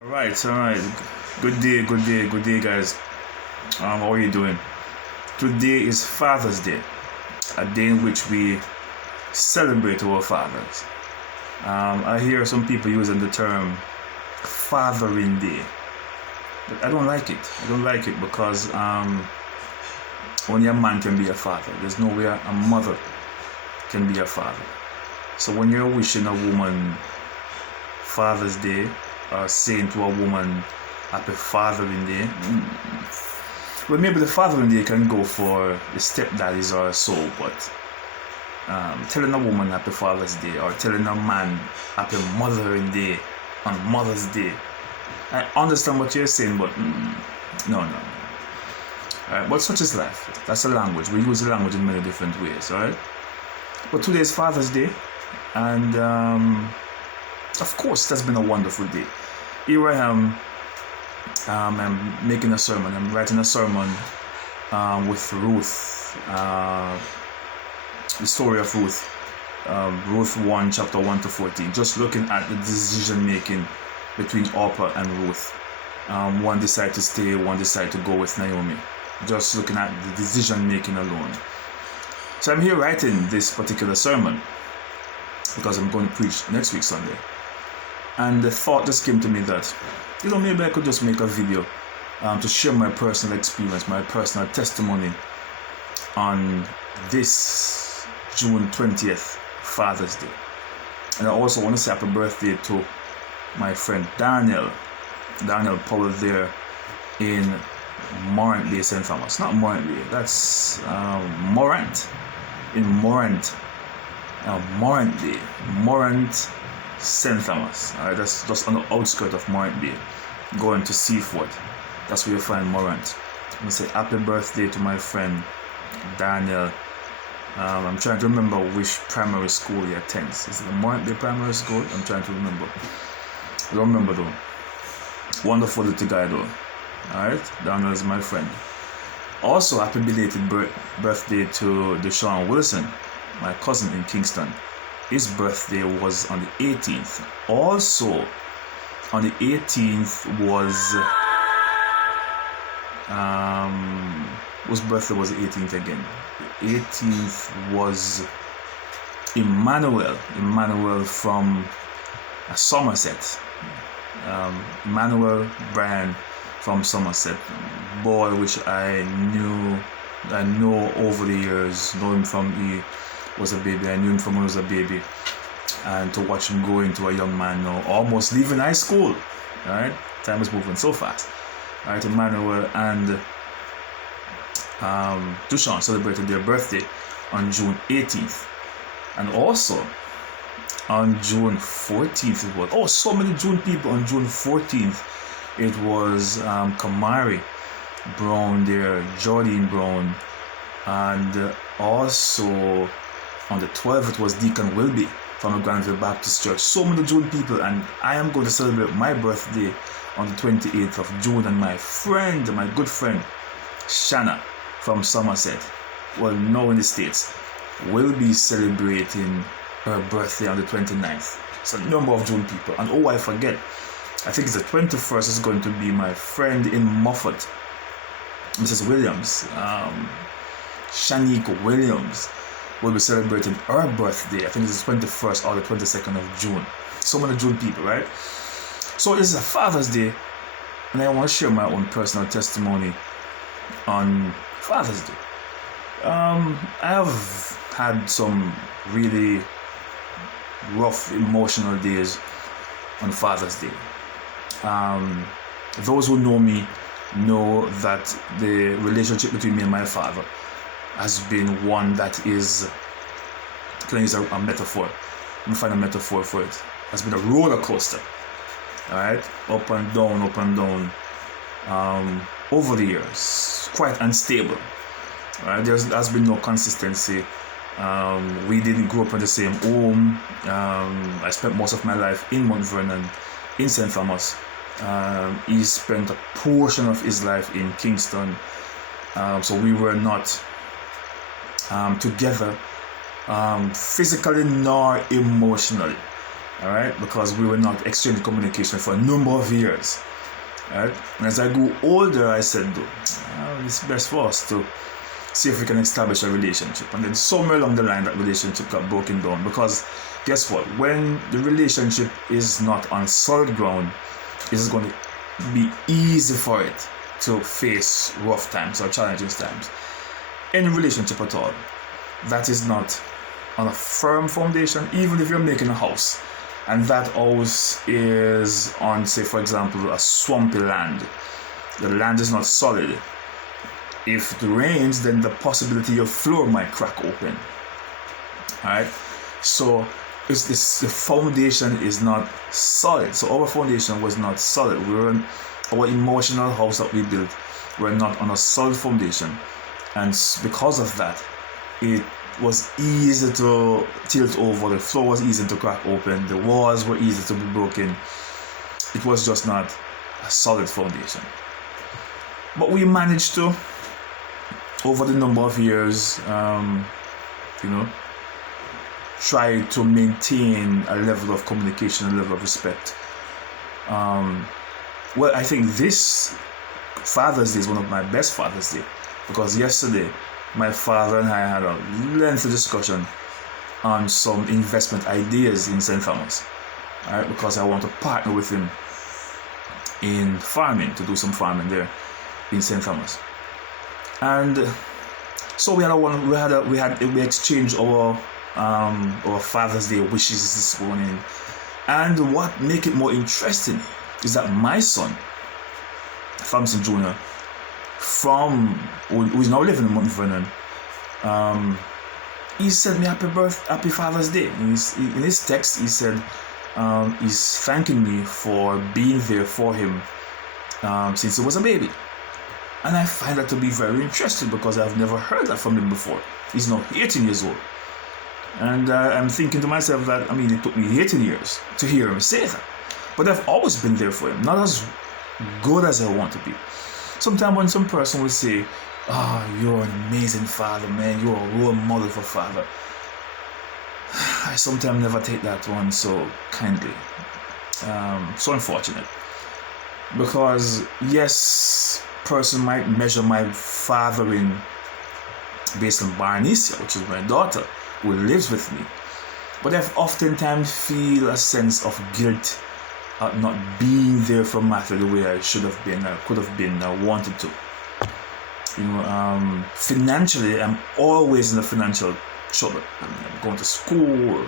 All right. Good day, guys. How are you doing? Today is Father's Day, a day in which we celebrate our fathers. I hear some people using the term Fathering Day, but I don't like it. I don't like it because only a man can be a father. There's no way a mother can be a father. So when you're wishing a woman Father's Day, or saying to a woman Happy Fathering Day, well, maybe the Fathering Day can go for the stepdaddies or so, but telling a woman Happy Father's Day or telling a man Happy Mothering Day on Mother's Day, I understand what you're saying, but no. But such is life. That's a language. We use the language in many different ways, alright? But today is Father's Day, and of course, that's been a wonderful day. Here I am. I'm making a sermon. I'm writing a sermon with Ruth, the story of Ruth, Ruth 1, chapter 1 to 14. Just looking at the decision making between Orpah and Ruth. One decided to stay, one decided to go with Naomi. Just looking at the decision making alone. So I'm here writing this particular sermon because I'm going to preach next week Sunday. And the thought just came to me that, maybe I could just make a video to share my personal experience, my personal testimony on this June 20th, Father's Day. And I also want to say happy birthday to my friend Daniel Powell there in Morant Bay, St. Thomas. Not Morant Bay, that's Morant. In Morant. Morant Bay. Morant, St. Thomas. That's just on the outskirts of Morant Bay, going to Seaford. That's where you find Morant. I'm going to say happy birthday to my friend Daniel. I'm trying to remember which primary school he attends. Is it the Morant Bay Primary School? I'm trying to remember. I don't remember though. Wonderful little guy though. Alright, Daniel is my friend. Also, happy belated birthday to Deshaun Wilson, my cousin in Kingston. His birthday was on the 18th. Also, on the 18th was whose birthday was the 18th again? The 18th was Emmanuel from Somerset. Emmanuel Bryan from Somerset. Boy, which I know over the years, know him from he was a baby. I knew him from when he was a baby, and to watch him grow into a young man now, almost leaving high school. All right, time is moving so fast. All right, Emmanuel and Dushan celebrated their birthday on June 18th, and also on June 14th it was so many June people. On June 14th it was Kamari Brown there, Jordine Brown, and also on the 12th it was Deacon Wilby from the Granville Baptist Church. So many June people, and I am going to celebrate my birthday on the 28th of June, and my good friend Shanna from Somerset, well, now in the States, will be celebrating her birthday on the 29th. It's a number of June people. And I forget, I think it's the 21st is going to be my friend in Moffat, Mrs. Williams, Shanique Williams, will be celebrating her birthday. I think it's the 21st or the 22nd of June. So many June people, right? So this is a Father's Day, and I want to share my own personal testimony on Father's Day. I have had some really rough emotional days on Father's Day. Those who know me know that the relationship between me and my father has been one that is, can I use a metaphor? Let me find a metaphor for it. Has been a roller coaster. Alright? Up and down. Over the years. Quite unstable. Right? There has been no consistency. We didn't grow up in the same home. I spent most of my life in Mount Vernon, in St. Thomas. He spent a portion of his life in Kingston. So we were not together physically nor emotionally. all right, because we were not exchanging communication for a number of years. Right? And as I grew older, I said, it's best for us to see if we can establish a relationship. And then somewhere along the line, that relationship got broken down. Because guess what? When the relationship is not on solid ground, it's going to be easy for it to face rough times or challenging times. Any relationship at all that is not on a firm foundation, even if you're making a house, and that house is on, say, for example, a swampy land. The land is not solid. If it rains, then the possibility your floor might crack open. Alright? So the foundation is not solid. So our foundation was not solid. Our emotional house that we built were not on a solid foundation. And because of that, it was easy to tilt over, the floor was easy to crack open, the walls were easy to be broken. It was just not a solid foundation. But we managed to, over the number of years, try to maintain a level of communication, a level of respect. Well, I think this Father's Day is one of my best Father's Day, because yesterday my father and I had a lengthy discussion on some investment ideas in St. Thomas, right? Because I want to partner with him in farming, to do some farming there in St. Thomas. And so we exchanged our Father's Day wishes this morning. And what make it more interesting is that my son, Thompson Jr., who is now living in Mount Vernon, he sent me happy Father's Day. In his text, he said he's thanking me for being there for him since he was a baby. And I find that to be very interesting, because I've never heard that from him before. He's now 18 years old. And I'm thinking to myself that, it took me 18 years to hear him say that. But I've always been there for him, not as good as I want to be. Sometimes when some person will say, you're an amazing father, man, you're a role model for father, I sometimes never take that one so kindly. So unfortunate. Because yes, person might measure my fathering based on Barnicia, which is my daughter, who lives with me. But I've oftentimes feel a sense of guilt at not being there for Matthew the way I should have been, I could have been, I wanted to. Financially, I'm always in a financial trouble. I'm going to school,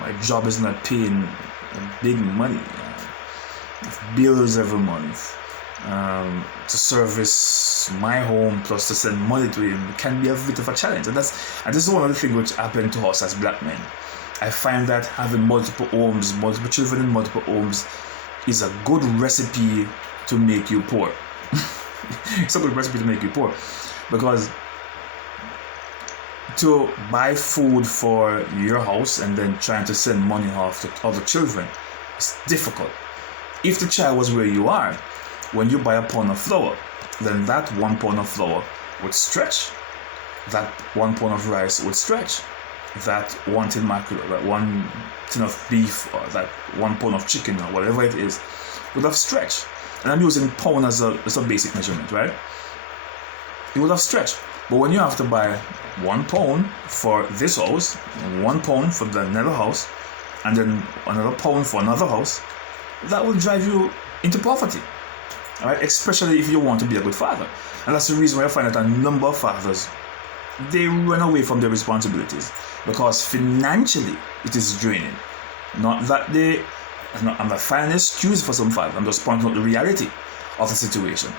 my job is not paying big money. I have bills every month. To service my home plus to send money to him can be a bit of a challenge. And this is one of the things which happened to us as black men. I find that having multiple homes, multiple children in multiple homes is a good recipe to make you poor. It's a good recipe to make you poor, because to buy food for your house and then trying to send money off to other children is difficult. If the child was where you are, when you buy a pound of flour, then that 1 pound of flour would stretch. That 1 pound of rice would stretch. That 1 tin mackerel, that 1 tin of beef, or that 1 pound of chicken, or whatever it is, would have stretched. And I'm using pound as a basic measurement, right? It would have stretched. But when you have to buy 1 pound for this house, 1 pound for the another house, and then another pound for another house, that will drive you into poverty. All right? Especially if you want to be a good father. And that's the reason why I find that a number of fathers, they run away from their responsibilities, because financially it is draining. Not that I'm not finding an excuse for some fathers, I'm just pointing out the reality of the situation.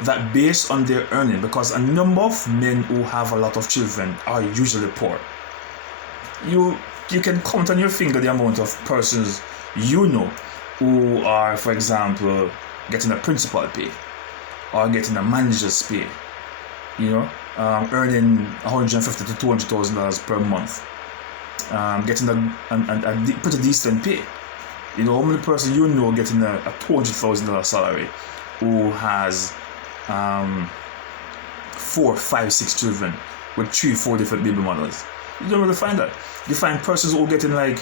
That based on their earning, because a number of men who have a lot of children are usually poor. You can count on your finger the amount of persons you know who are, for example, getting a principal pay or getting a manager's pay, earning $150,000 to $200,000 per month, getting a pretty decent pay. How many person getting a $200,000 salary who has 4, 5, 6 children with 3, 4 different baby mothers? You don't really find that. You find persons who are getting like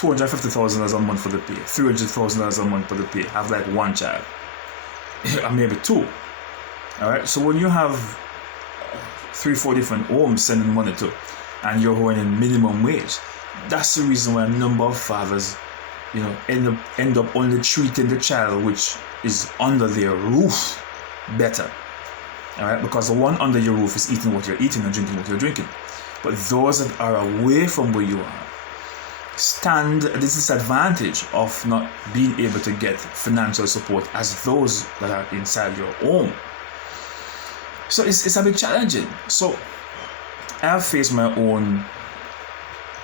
$250,000 a month for the pay, $300,000 a month for the pay, have like one child, or maybe two. All right. So when you have 3-4 different homes sending money to, and you're earning minimum wage, that's the reason why a number of fathers, end up only treating the child which is under their roof better. All right, because the one under your roof is eating what you're eating and drinking what you're drinking. But those that are away from where you are stand at the disadvantage of not being able to get financial support as those that are inside your home. So it's a bit challenging. So I have faced my own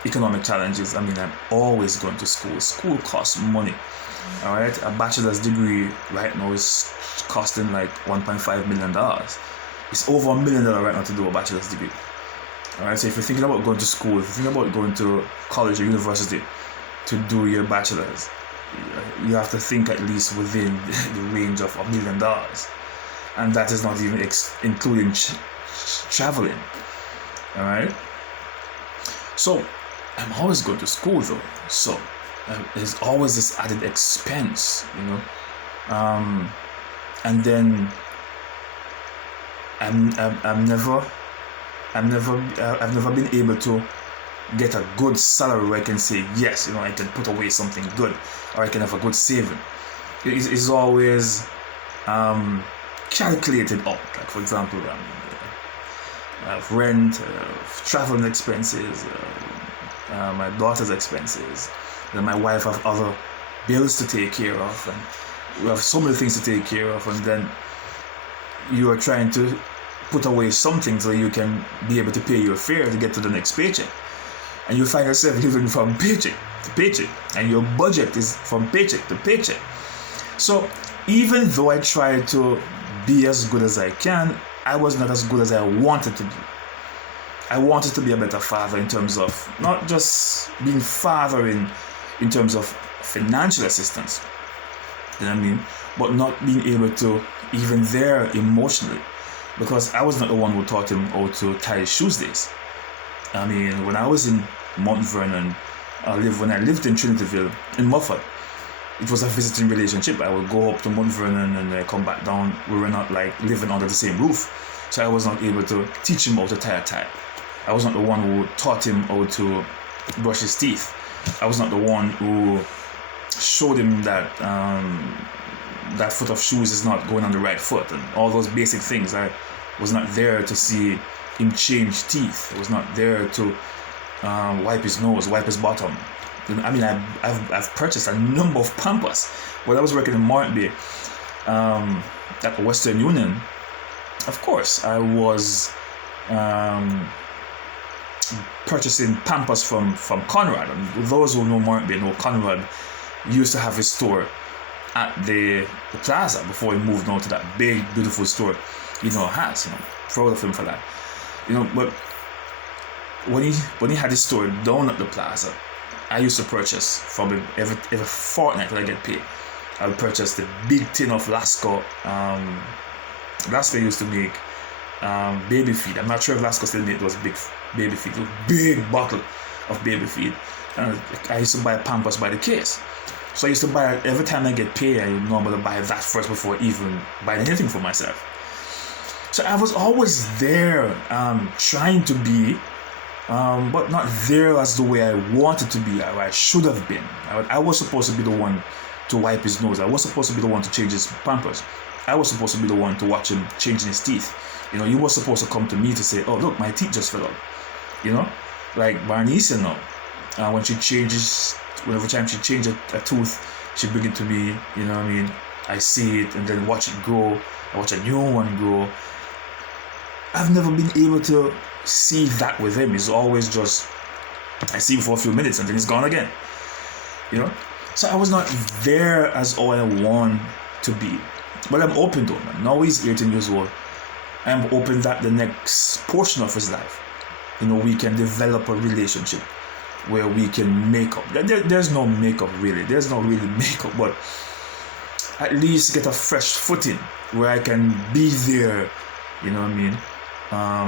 economic challenges. I mean, I'm always going to school. School costs money. All right, a bachelor's degree right now is costing like $1.5 million. It's over $1 million right now to do a bachelor's degree. All right, so if you're thinking about going to school, if you're thinking about going to college or university to do your bachelor's, you have to think at least within the range of $1 million, and that is not even including traveling. All right. So I'm always going to school though, so there's always this added expense, and then I've never been able to get a good salary where I can say yes, I can put away something good, or I can have a good saving. It's always calculated out. Like for example, rent, traveling expenses, my daughter's expenses, then my wife have other bills to take care of, and we have so many things to take care of, and then you are trying to put away something so you can be able to pay your fare to get to the next paycheck, and you find yourself living from paycheck to paycheck, and your budget is from paycheck to paycheck. So even though I tried to be as good as I can, I was not as good as I wanted to be. I wanted to be a better father in terms of not just being father in terms of financial assistance, but not being able to even there emotionally, because I was not the one who taught him how to tie his shoes days. When I was in Mount Vernon, when I lived in Trinityville, in Mufford, it was a visiting relationship. I would go up to Mount Vernon and I come back down. We were not like living under the same roof, so I was not able to teach him how to tie a tie. I was not the one who taught him how to brush his teeth. I was not the one who showed him that that foot of shoes is not going on the right foot, and all those basic things. I was not there to see him change teeth. I was not there to wipe his nose, wipe his bottom. I've purchased a number of Pampers. When I was working in Morant Bay at Western Union, of course, I was purchasing Pampers from Conrad. And those who know Morant Bay know Conrad used to have his store at the plaza before he moved on to that big, beautiful store has. Proud of him for that. But when he had his store down at the plaza, I used to purchase from him every fortnight when I get paid. I would purchase the big tin of Lasco. Lasco used to make baby feed. I'm not sure if Lasco still make those big baby feed, a big bottle of baby feed. And I used to buy Pampers by the case. So I used to buy it every time I get paid. I normally buy that first before even buying anything for myself. So I was always there, trying to be, but not there as the way I wanted to be, or I should have been. I was supposed to be the one to wipe his nose. I was supposed to be the one to change his Pampers. I was supposed to be the one to watch him changing his teeth. He was supposed to come to me to say, "Oh, look, my teeth just fell out." Like Barnice, when she changes, whenever time she changes a tooth, she bring it to me. I see it and then watch it grow. I watch a new one grow. I've never been able to see that with him. It's always just, I see him for a few minutes and then he's gone again. So I was not there as all I want to be. But I'm open to him. Now he's 18 years old. I'm open that the next portion of his life, we can develop a relationship where we can make up. There's no makeup really. There's no really makeup, but at least get a fresh footing where I can be there,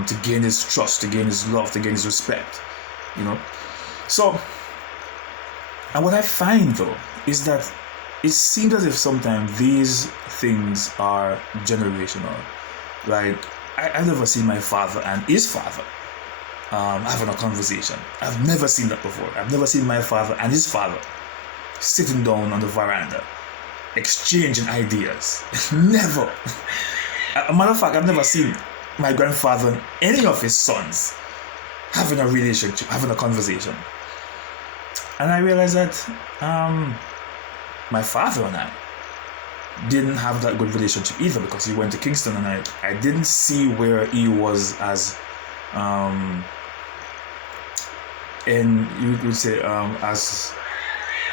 to gain his trust, to gain his love, to gain his respect, So And what I find though is that it seems as if sometimes these things are generational. Like, I've never seen my father and his father having a conversation. I've never seen that before. I've never seen my father and his father sitting down on the veranda, exchanging ideas. Never. A matter of fact, I've never seen my grandfather and any of his sons having a relationship, having a conversation. And I realized that my father and I didn't have that good relationship either, because he went to Kingston, and I didn't see where he was as you could say as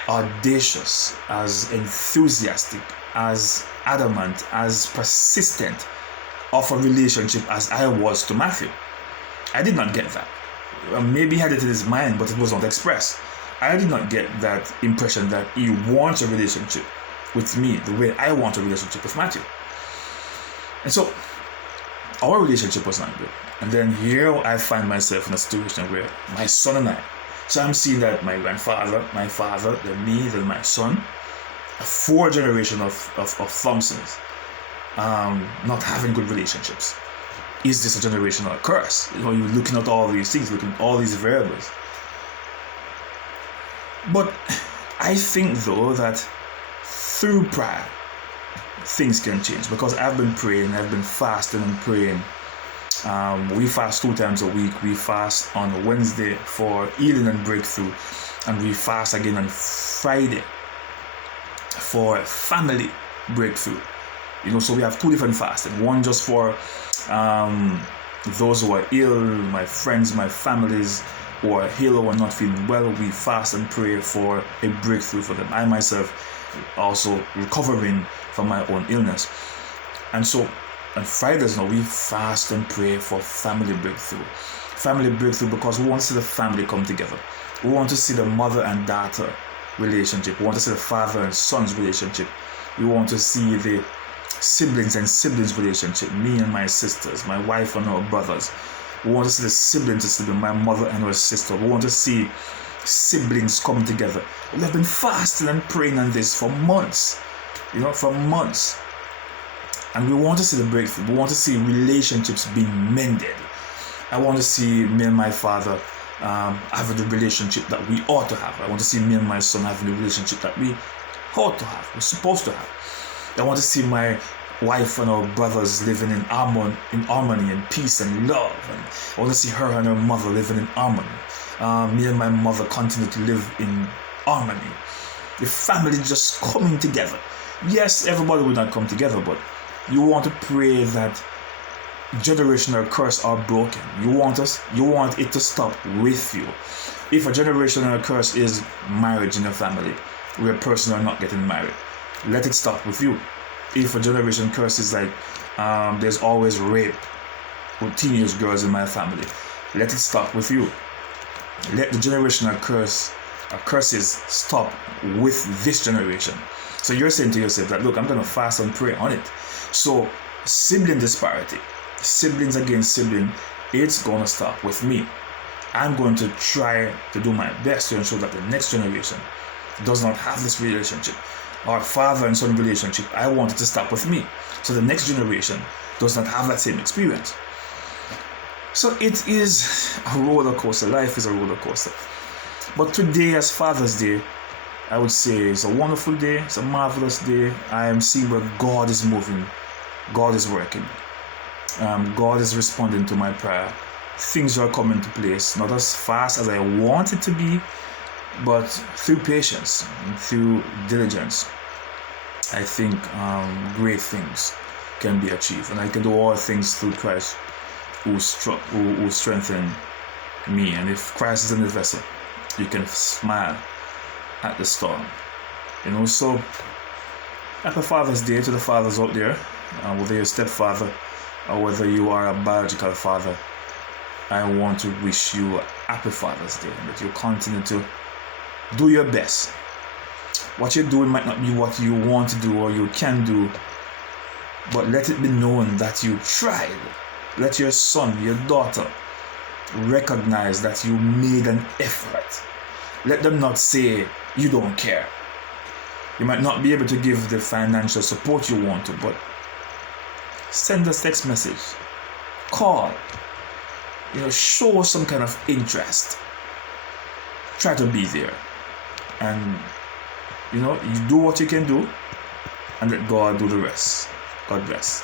audacious, as enthusiastic, as adamant, as persistent of a relationship as I was to Matthew. I did not get that. Maybe he had it in his mind, but it was not expressed. I did not get that impression that he wants a relationship with me the way I want a relationship with Matthew. And so our relationship was not good. And then here I find myself in a situation where my son and I, so I'm seeing that my grandfather, my father, then me, then my son, a 4 generation of Thompsons not having good relationships. Is this a generational curse? You're looking at all these things, looking at all these variables. But I think though that through prayer, things can change, because I've been praying, I've been fasting and praying. We fast 2 times a week. We fast on Wednesday for healing and breakthrough, and we fast again on Friday for family breakthrough. So we have 2 different fasting. One just for those who are ill, my friends, my families who are ill or are not feeling well. We fast and pray for a breakthrough for them. I myself also recovering from my own illness. And so on Fridays now we fast and pray for family breakthrough. Family breakthrough because we want to see the family come together. We want to see the mother and daughter relationship. We want to see the father and son's relationship. We want to see the siblings and siblings relationship, me and my sisters, my wife and her brothers. We want to see the siblings, my mother and her sister. We want to see siblings come together. We have been fasting and praying on this for months, for months. And we want to see the breakthrough. We want to see relationships being mended. I want to see me and my father having the relationship that we ought to have. I want to see me and my son having the relationship that we ought to have, we're supposed to have. I want to see my wife and our brothers living in harmony and peace and love. And I want to see her and her mother living in harmony. Me and my mother continue to live in harmony. The family just coming together. Yes, everybody will not come together, but you want to pray that generational curse are broken. You want it to stop with you. If a generational curse is marriage in a family, where a person are not getting married, let it stop with you. If a generation curse is like there's always rape with teenage girls in my family, let it stop with you. Let the generational curses stop with this generation. So you're saying to yourself that, look, I'm going to fast and pray on it. So sibling disparity, siblings against sibling, it's going to stop with me. I'm going to try to do my best to ensure that the next generation does not have this relationship. Our father and son relationship, I want it to stop with me, so the next generation does not have that same experience. So it is a roller coaster. Life is a roller coaster. But today, as Father's Day, I would say it's a wonderful day. It's a marvelous day. I am seeing where God is moving. God is working. God is responding to my prayer. Things are coming to place, not as fast as I want it to be, but through patience and through diligence, I think great things can be achieved. And I can do all things through Christ who strengthen me. And if Christ is in the vessel, you can smile at the storm. So happy Father's Day to the fathers out there, whether you're a stepfather or whether you are a biological father. I want to wish you a happy Father's Day, and that you continue to do your best. What you're doing might not be what you want to do or you can do, but let it be known that you tried. Let your son, your daughter recognize that you made an effort. Let them not say you don't care. You might not be able to give the financial support you want to, but send a text message, call, show some kind of interest. Try to be there. And, you do what you can do and let God do the rest. God bless.